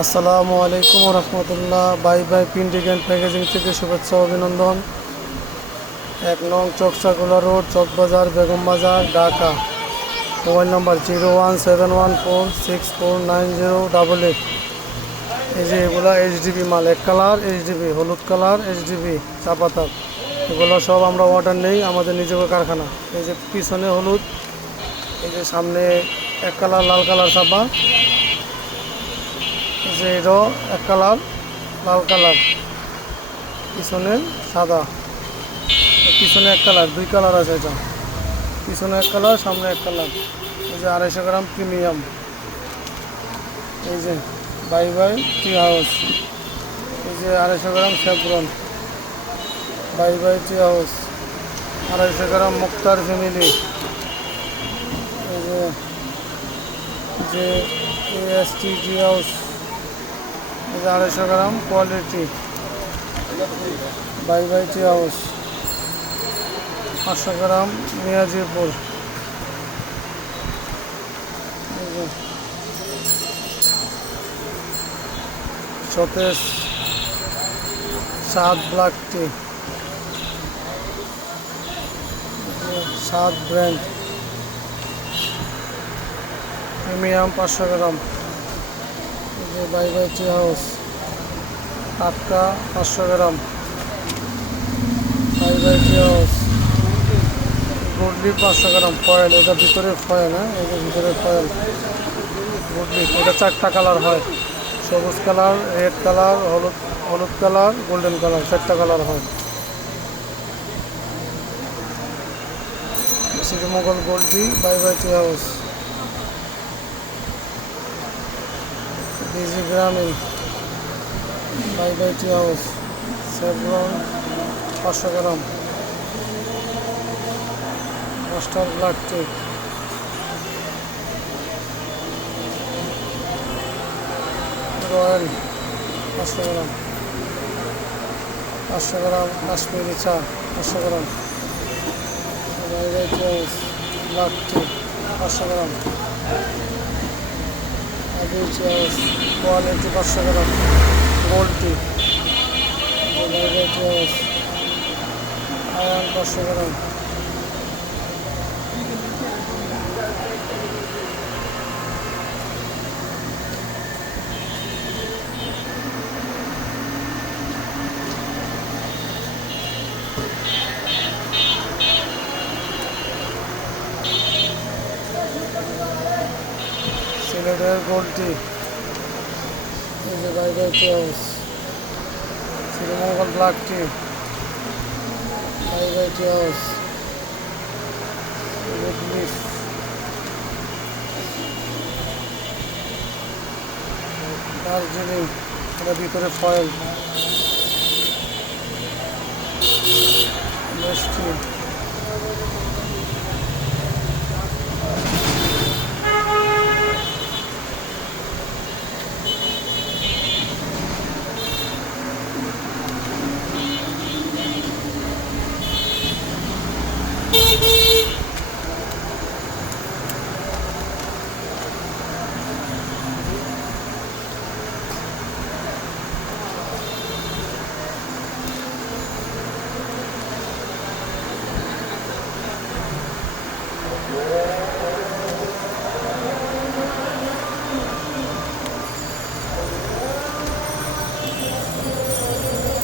আসসালামু আলাইকুম রহমতুল্লাহ। Bhai Bhai printing and packaging থেকে শুভেচ্ছা অভিনন্দন। 1 নং চকচাকুলা রোড, চকবাজার, বেগম বাজার, ঢাকা। মোবাইল নম্বর 01714649088। এই যে এগুলা এইচডিবি মাল, 1 কালার এইচডিবি, হলুদ কালার এইচডিবি চা পাতা। এগুলো সব আমরা অর্ডার নেই, আমাদের নিজের কারখানা। এই যে পিছনে হলুদ, এই যে সামনে 1 কালার লাল কালার চাপা, যে এটাও 1 কালার লাল কালার, পিছনে সাদা, পিছনে 1 কালার, 2 কালার আছে। এটা পিছনে 1 কালার, সামনে 1 কালার। এই যে 250 গ্রাম প্রিমিয়াম। এই যে বাই বাই টি হাউস। এই যে 250 gram saffron, Bhai Bhai tea house. 250 gram Muktar family. এই যে এএসটি টি হাউস। এই যে 250 gram quality, Bhai Bhai tea house. 500 gram Miyajipur. সতেজ স্বাদ ব্ল্যাক টি, স্বাদ ব্র্যান্ড প্রিমিয়াম 500 গ্রাম। এই যে বাই বাই টি হাউস টাটকা 500 gram, Bhai Bhai tea house. গুডলি 500 গ্রাম ফয়েল, এটা ভিতরে ফয়েল। হ্যাঁ, এই যে ভিতরে ফয়েল গুডলি। এটা 4টা কালার হয়, সবুজ কালার, রেড কালার, হলুদ কালার, গোল্ডেন কালার, 4টা কালার হয়। Mughal Goldie, Bhai Bhai tea house. ডিজি গ্রামীণ, বাই বাই টি হাউস। সেভরন 500 gram. Master black tea, royal 500 gram. 500 gram Kashmiri চা 500 gram, Bhai Bhai tea house. Black tea 500 gram, আদি tea house quality 500 gram. Gold tea, Bhai Bhai tea house. Ayan 500 gram. সিলেটের gold tea, এই যে by Bhai tea house. Sreemangal black tea, Bhai Bhai tea house. Goodleaf, Darjeeling, এটা ভিতরে foil. মিষ্টি